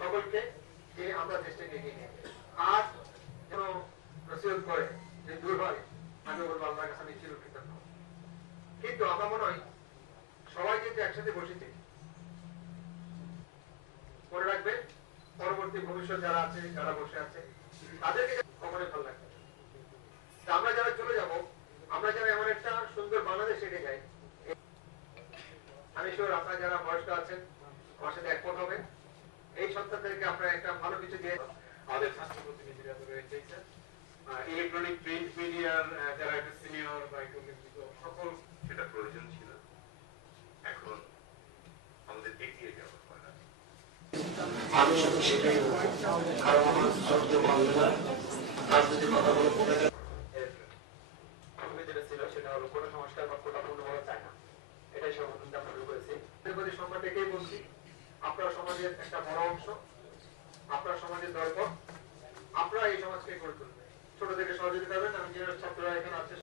সকলকে যে আমরা দেশটাকে এগিয়ে নিয়ে আর যেন নসিহত করে যে দূর হয় আমি বলব আল্লাহর কাছে আমি চিরকৃতজ্ঞ। কিন্তু আমরা মনে হয় সবাই কিন্তু একসাথে বসেছি মনে রাখবে পরবর্তী ভবিষ্যৎ যারা আছে, যারা বসে আছে, তাদেরকে কখনোই ভালো লাগবে আমরা যারা চলে যাব, আমরা যারা এমন একটা সুন্দর বাংলাদেশ এগিয়ে যাই। আমি শিওর আপনারা যারা বয়স্ক আছেন, আমার সাথে একমত হবেন। এই সন্তানদেরকে আপনারা একটা ভালো কিছু দিয়ে আমাদের স্বাস্থ্য প্রতিনিধিরা তো রয়েছে ইলেকট্রনিক প্রিন্ট মিডিয়ার যারা একটু সিনিয়র বা একটু সকল সেটা প্রয়োজন ছিল। এখন আমাদের এগিয়ে আমি শুধু সেটাই কারণ আমার না রাজনীতির কথা বলে সংস্কার বা কোটা পূর্ণ করা চায় না। এটাই সর্বপ্রথম আমরা শুরু করেছি। এর প্রতি সম্মান বলছি আপনারা সমাজের একটা বড় অংশ, আপনার সমাজের দর্পণ, আপনারা এই সমাজকে গড়ে তুলবেন। ছোট থেকে সহযোগিতা করবেন, আমি যে ছাত্ররা এখানে আছে।